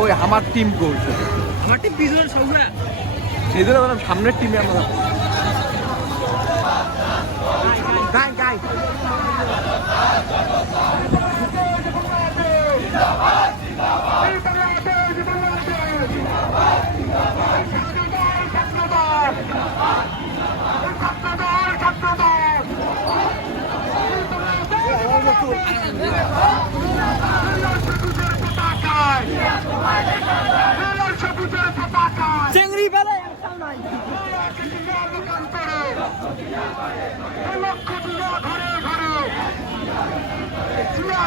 ওই আমার টিম গোল আমার টিম পিছনে সবগুলা সেই জন্য সামনের টিমে আমরা গাই গাই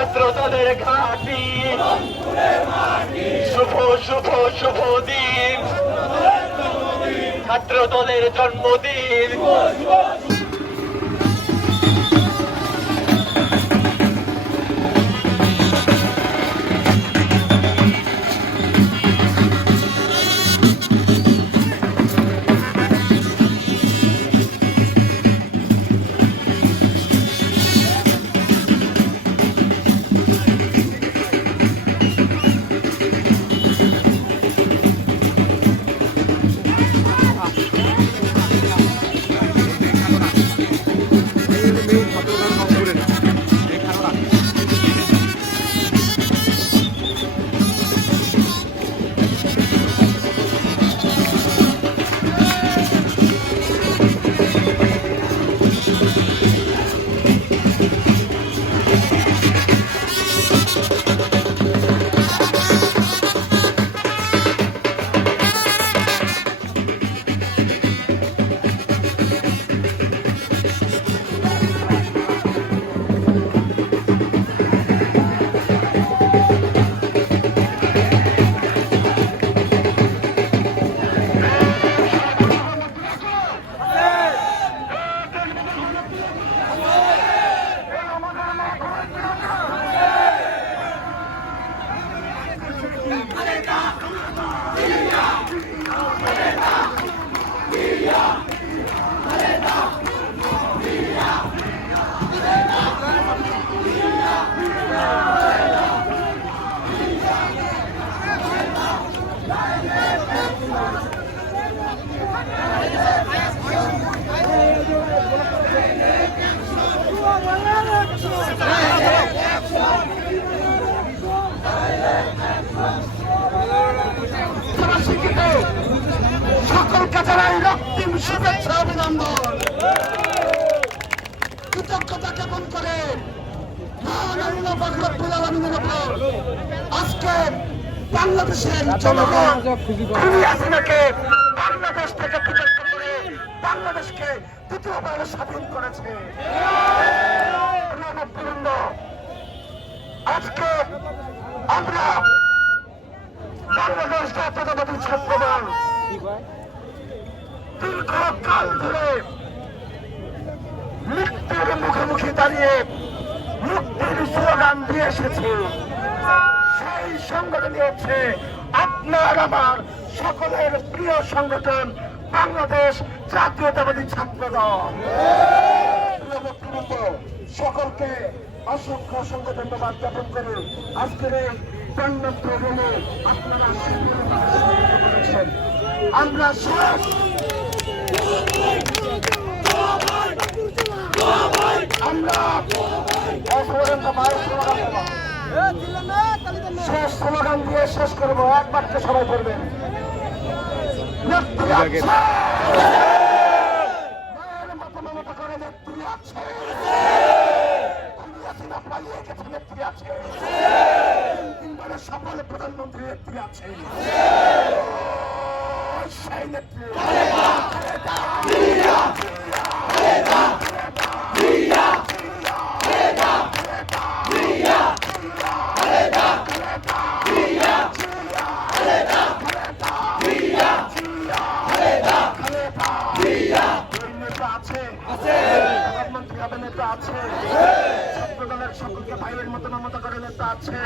ছাত্র তাদের ঘাটি। শুভ শুভ শুভ দিন। ছাত্র দলের জন্মদিন। Thank সকল কাছাড়াই রক্তিম শুভেচ্ছা অভিনন্দন। কৃতজ্ঞতা জ্ঞাপন করে আজকে বাংলাদেশের জনগণ খুনি হাসিনাকে বাংলাদেশ থেকে বিতাড়িত করে বাংলাদেশকে দ্বিতীয়বার স্বাধীন করেছে। আজকে আমরা বাংলাদেশ জাতীয়তাবাদী ছাত্রদল দীর্ঘকাল ধরে মুক্তির মুখোমুখি দাঁড়িয়ে মুক্তির স্লোগান দিয়ে এসেছে। সেই সংগঠন হচ্ছে আপনার আমার সকলের প্রিয় সংগঠন বাংলাদেশ জাতীয়তাবাদী প্রিয় ব্যক্তিবৃন্দ, সকলকে অসংখ্য অসংখ্য ধন্যবাদ জ্ঞাপন করে আজকের এই আপনারা আমরা শেষ আমরা অসবরন্ত মায়ের স্লোগান দেবো। শেষ স্লোগান দিয়ে শেষ করব এক বাক্যে সবাই করবেন সফল প্রধানমন্ত্রী নেত্রী আছে সেই নেত্রী নেতা আছে প্রধানমন্ত্রী হবে নেতা আছে ছাত্রদলের সকলকে ভাইয়ের মতো মমতা করে নেতা আছে।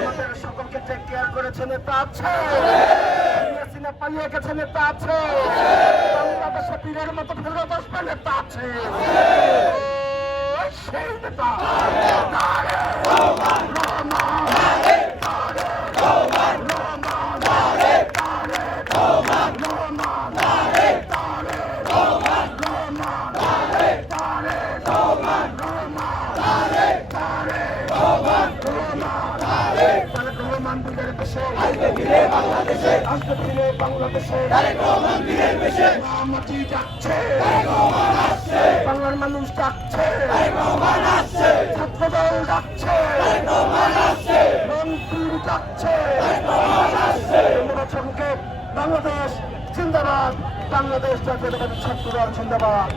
আমাদের সকলকে টেক কেয়ার করেছে নেতা আছে। হাসিনা পালিয়ে গেছে নেতা আছে। বাংলাদেশে পীরের মতো ফেরত আসবে নেতা আছে। সেই নেতা। তারেক রহমান বীরের দেশে আসবে ফিরে বাংলাদেশে মাটি যাচ্ছে বাংলার মানুষ ডাকছে ছাত্রদল ডাকছে মন্ত্রী ডাকছে বাংলাদেশ জিন্দাবাদ। বাংলাদেশ জাতীয়তাবাদী ছাত্রদল জিন্দাবাদ।